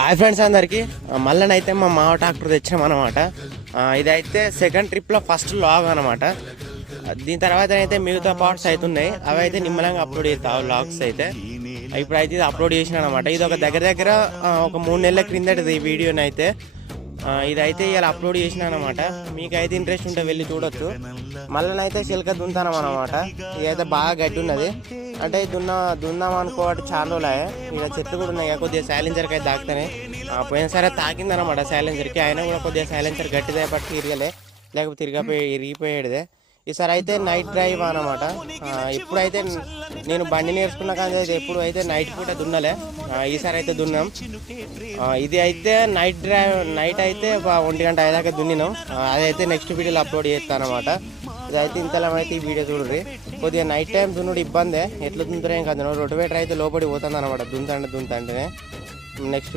Hi friends అందరికి మళ్ళనైతే మా మావ ట్రాక్టర్ తెచ్చామన్నమాట. ఇదైతే సెకండ్ ట్రిప్లో ఫస్ట్ లాగ్ అనమాట. దీని తర్వాత అయితే మిగతా పార్ట్స్ అవుతున్నాయి, అవి అయితే నిమ్మలంగా అప్లోడ్ చేస్తావు లాగ్స్ అయితే. ఇప్పుడైతే ఇది అప్లోడ్ చేసిన అనమాట. ఇది ఒక దగ్గర ఒక 3 నెలల క్రిందటిది ఈ వీడియోని అయితే. ఇదైతే ఇలా అప్లోడ్ చేసిన అనమాట. మీకైతే ఇంట్రెస్ట్ ఉంటే వెళ్ళి చూడొచ్చు. మళ్ళనైతే చిలక దున్నుతాం అనమాట. ఇదైతే బాగా గడ్డి ఉన్నది, అంటే దున్నాం అనుకోవడం చాలా రోజులే. ఇలా చెట్లు కూడా ఉన్నాయి, కొద్దిగా సైలెన్సర్కి అయితే తాకుతానే. పోయినసారి తాకిందనమాట సైలెన్సర్కి, అయినా కూడా కొద్దిగా సైలెన్సర్ గట్టిదే పట్టి ఇరగలే, లేకపోతే ఇరిగిపోయేదే. ఈసారి అయితే నైట్ డ్రైవ్ అనమాట. ఇప్పుడైతే నేను బండి నేర్చుకున్న కానీ అయితే ఎప్పుడు అయితే నైట్ పూట దున్నలే. ఈసారి అయితే దున్నాం. ఇది అయితే నైట్ అయితే 1 గంట అయ్యాక దున్నినాం. అదైతే నెక్స్ట్ వీడియోలో అప్లోడ్ చేస్తాను అనమాట. ఇదైతే ఇంతలో అయితే ఈ వీడియో చూడండి. కొద్దిగా నైట్ టైం దున్నుడు ఇబ్బందే, ఎట్లా దున్నుతారో ఏం కాదు. రొటవేటర్ అయితే లోపలికి పోతుంది అనమాట, దున్నంటేనే. నెక్స్ట్